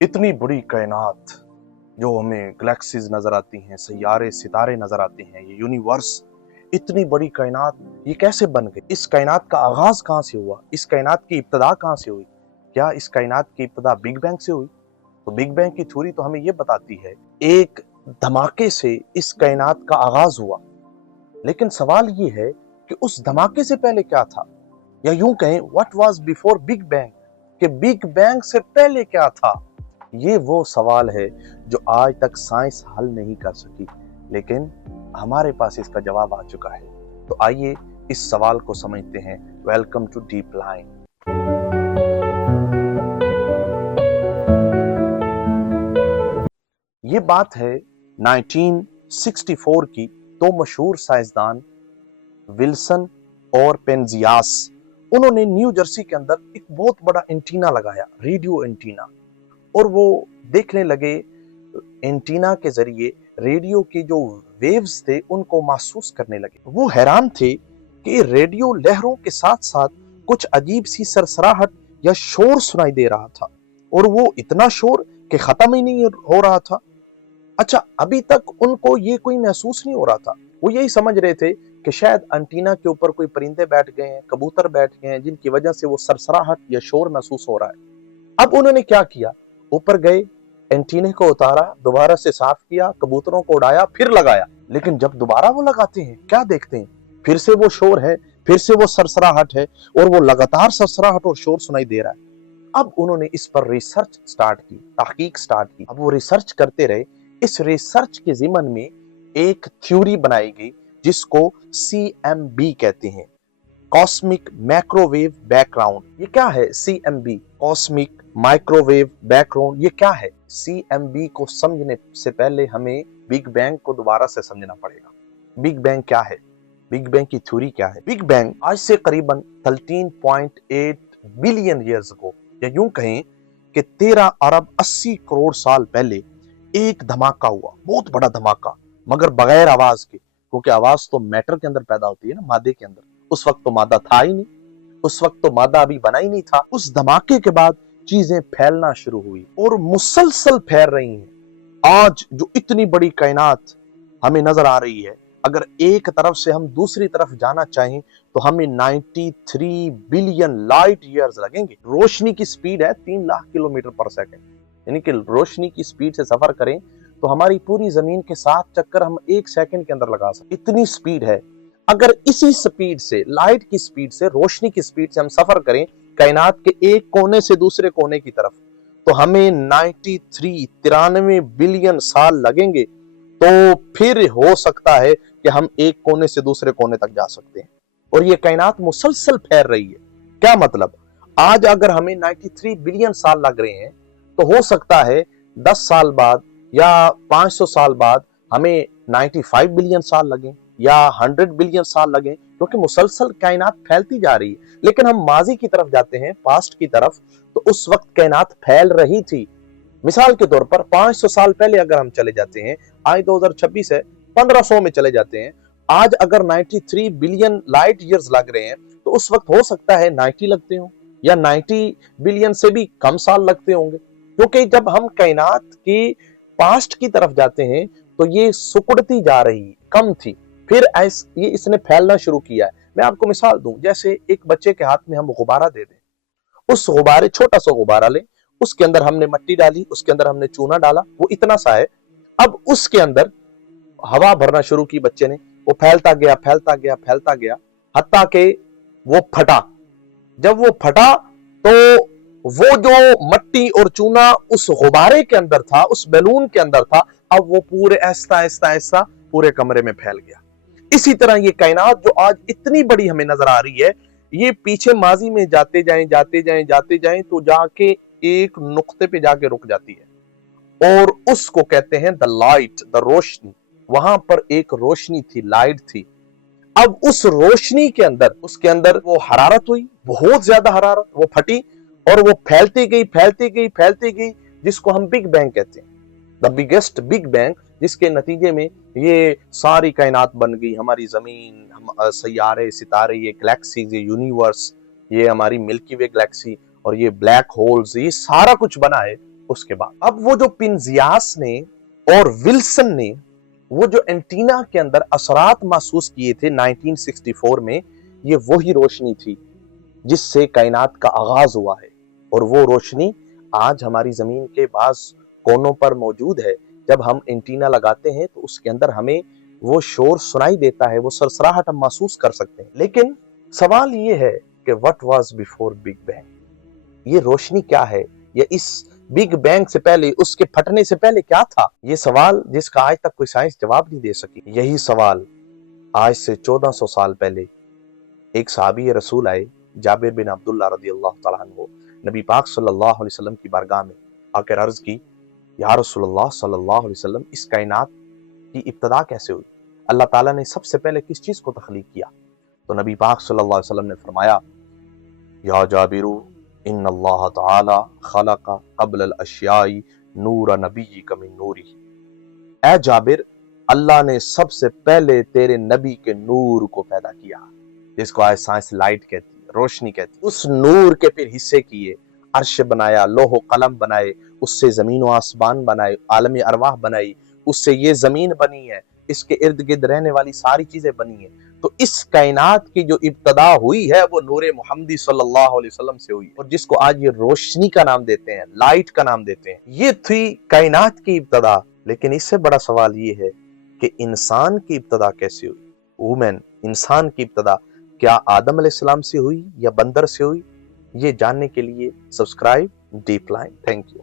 इतनी बड़ी कायनात जो हमें गैलेक्सीज नजर आती हैं, सैयारे सितारे नजर आते हैं, ये यूनिवर्स, इतनी बड़ी कायनात ये कैसे बन गई? इस कायनात का आगाज कहां से हुआ? इस कायनात की इब्तिदा कहां से हुई? क्या इस कायनात की इब्तिदा बिग बैंग से हुई? तो बिग बैंग की थ्योरी तो हमें ये बताती है एक धमाके से इस कायनात का आगाज हुआ। लेकिन सवाल ये है कि उस धमाके से पहले क्या था, या यूं कहें what was before big bang, कि बिग बैंग से पहले क्या था? ये वो सवाल है जो आज तक साइंस हल नहीं कर सकी, लेकिन हमारे पास इसका जवाब आ चुका है। तो आइए इस सवाल को समझते हैं। Welcome to Deep Line. ये बात है 1964 की। दो मशहूर साइंसदान विल्सन और पेंजियास, उन्होंने न्यू जर्सी के अंदर एक बहुत बड़ा एंटीना लगाया, रेडियो एंटीना, और वो देखने लगे एंटीना के जरिए रेडियो के जो वेव्स थे उनको महसूस करने लगे। वो हैरान थे कि रेडियो लहरों के साथ साथ कुछ अजीब सी सरसराहट या शोर सुनाई दे रहा था, और वो इतना शोर कि खत्म ही नहीं हो रहा था। अच्छा, अभी तक उनको ये कोई महसूस नहीं हो रहा था। वो यही समझ रहे थे कि शायद एंटीना के ऊपर कोई परिंदे बैठ गए हैं, कबूतर बैठ गए हैं, जिनकी वजह से वो सरसराहट या शोर महसूस हो रहा है। अब उन्होंने क्या किया, ऊपर गए, एंटीने को उतारा, दोबारा से साफ किया, कबूतरों को उड़ाया, फिर लगाया। लेकिन जब दोबारा वो लगाते हैं, क्या देखते हैं? फिर से वो शोर है, फिर से वो सरसराहट है, और वो लगातार सरसराहट और शोर सुनाई दे रहा है। अब उन्होंने इस पर रिसर्च स्टार्ट की, तहकीक स्टार्ट की। अब वो रिसर्च करते रहे। इस रिसर्च के ज़िमन में एक थ्योरी बनाई गई जिसको CMB कहते हैं, कॉस्मिक माइक्रोवेव बैकग्राउंड। ये क्या है CMB, कॉस्मिक माइक्रोवेव बैकग्राउंड? ये क्या है? CMB को समझने से पहले हमें बिग बैंग को दोबारा से समझना पड़ेगा। बिग बैंग क्या है? बिग बैंग की थ्योरी क्या है? बिग बैंग आज से करीबन 13.8 बिलियन ईयर्स अगो, या यूं कहें कि 13 अरब 80 करोड़ साल पहले एक धमाका हुआ, बहुत बड़ा धमाका, मगर बगैर आवाज के, क्योंकि आवाज तो मैटर के अंदर पैदा होती है ना, मादे के अंदर। उस वक्त तो मादा था ही नहीं, उस वक्त तो मादा अभी बना ही नहीं था। उस धमाके के बाद चीजें फैलना शुरू हुई और मुसलसल फैल रही हैं। आज जो इतनी बड़ी कायनात हमें नजर आ रही है, अगर एक तरफ से हम दूसरी तरफ जाना चाहें तो हमें 93 बिलियन लाइट ईयर्स लगेंगे। रोशनी की स्पीड है 3 लाख किलोमीटर पर सेकंड, यानी कि रोशनी की स्पीड से सफर करें तो हमारी पूरी जमीन के 7 चक्कर हम 1 सेकंड के अंदर लगा सकते, इतनी स्पीड है। अगर इसी स्पीड से, लाइट की स्पीड से, रोशनी की स्पीड से हम सफर करें कायनात के एक कोने से दूसरे कोने की तरफ, तो हमें 93 बिलियन साल लगेंगे। तो फिर हो सकता है कि हम एक कोने से दूसरे कोने तक जा सकते हैं। और ये कायनात मुसलसल फैल रही है। क्या मतलब? आज अगर हमें 93 बिलियन साल लग रहे हैं, तो हो सकता है 10 साल बाद या 500 साल बाद हमें 95 बिलियन साल लगे या 100 बिलियन साल लगे, क्योंकि मुसलसल कायनात फैलती जा रही है। लेकिन हम माजी की तरफ जाते हैं, पास्ट की तरफ, तो उस वक्त कायनात फैल रही थी। मिसाल के तौर पर 500 साल पहले अगर हम चले जाते हैं, आज 2026 है, 1500 में चले जाते हैं, आज अगर 93 बिलियन लाइट ईयर्स लग रहे हैं, तो उस वक्त हो सकता है 90 लगते हो या 90 बिलियन से भी कम साल लगते होंगे। क्योंकि जब हम कायनात की पास्ट की तरफ जाते हैं तो ये सिकुड़ती जा रही, कम थी, फिर ये इसने फैलना शुरू किया है। मैं आपको मिसाल दूं, जैसे एक बच्चे के हाथ में हम गुब्बारा दे दें, उस गुब्बारे, छोटा सा गुब्बारा ले, उसके अंदर हमने मिट्टी डाली, उसके अंदर हमने चूना डाला, वो इतना सा है। अब उसके अंदर हवा भरना शुरू की बच्चे ने, वो फैलता गया, फैलता गया, फैलता गया, हत्ता के वो फटा। जब वो फटा तो वो जो मट्टी और चूना उस गुब्बारे के अंदर था, उस बैलून के अंदर था, अब वो पूरे ऐसा ऐसा ऐसा पूरे कमरे में फैल गया। इसी तरह ये कायनात जो आज इतनी बड़ी हमें नजर आ रही है, ये पीछे माजी में जाते जाएं, जाते जाएं, जाते जाएं, तो जाके एक नुक्ते पे जाके रुक जाती है, और उसको कहते हैं द लाइट, द रोशनी। वहां पर एक रोशनी थी, लाइट थी। अब उस रोशनी के अंदर, उसके अंदर वो हरारत हुई, बहुत ज्यादा हरारत, वो फटी और वो फैलती गई, फैलती गई, फैलती गई, जिसको हम बिग बैंग कहते हैं, द बिगेस्ट बिग बैंग, जिसके नतीजे में ये सारी कायनात बन गई। हमारी जमीन, हम सैयारे सितारे, ये गैलेक्सीज, ये यूनिवर्स, ये हमारी मिल्की वे गैलेक्सी और ये ब्लैक होल्स, ये सारा कुछ बना है اس کے بعد اب وہ جو پنزیاس نے اور ولسن نے وہ جو اینٹینا کے اندر اثرات محسوس کیے تھے 1964 میں، یہ وہی روشنی تھی جس سے کائنات کا آغاز ہوا ہے، اور وہ روشنی آج ہماری زمین کے بعض کونوں پر موجود ہے۔ جب ہم اینٹینا لگاتے ہیں تو اس کے اندر ہمیں وہ شور سنائی دیتا ہے، وہ سرسراہٹ ہم محسوس کر سکتے ہیں۔ لیکن سوال یہ ہے کہ what was before big bang؟ یہ روشنی کیا ہے، یا اس بگ بینگ سے پہلے، اس کے پھٹنے سے پہلے کیا تھا؟ یہ سوال جس کا آج تک کوئی سائنس جواب نہیں دے سکی۔ یہی سوال آج سے 1400 سال پہلے ایک صحابی رسول آئے، جابر بن عبداللہ رضی اللہ تعالیٰ عنہ، نبی پاک صلی اللہ علیہ وسلم کی بارگاہ میں آ کر عرض کی، یا رسول اللہ صلی اللہ علیہ وسلم، اس کائنات کی ابتدا کیسے ہوئی؟ اللہ تعالیٰ نے سب سے پہلے کس چیز کو تخلیق کیا؟ تو نبی پاک صلی اللہ علیہ وسلم نے فرمایا، یا جابر ان اللہ تعالی خلق قبل الاشیاء نور نبیک من نوری، اے جابر، اللہ نے سب سے پہلے تیرے نبی کے نور کو پیدا کیا، جس کو آج سائنس لائٹ کہتی ہے، روشنی کہتی ہے۔ اس نور کے پھر حصے کیے، عرش بنایا، لوح و قلم بنائے، اس سے زمین و آسمان بنائے، عالم ارواح بنائی، اس سے یہ زمین بنی ہے، اس کے ارد گرد رہنے والی ساری چیزیں بنی ہیں۔ تو اس کائنات کی جو ابتدا ہوئی ہے وہ نور محمدی صلی اللہ علیہ وسلم سے ہوئی، اور جس کو آج یہ روشنی کا نام دیتے ہیں، لائٹ کا نام دیتے ہیں، یہ تھی کائنات کی ابتدا۔ لیکن اس سے بڑا سوال یہ ہے کہ انسان کی ابتدا کیسے ہوئی؟ وومن، انسان کی ابتدا کیا آدم علیہ السلام سے ہوئی یا بندر سے ہوئی؟ یہ جاننے کے لیے subscribe deep line. Thank you.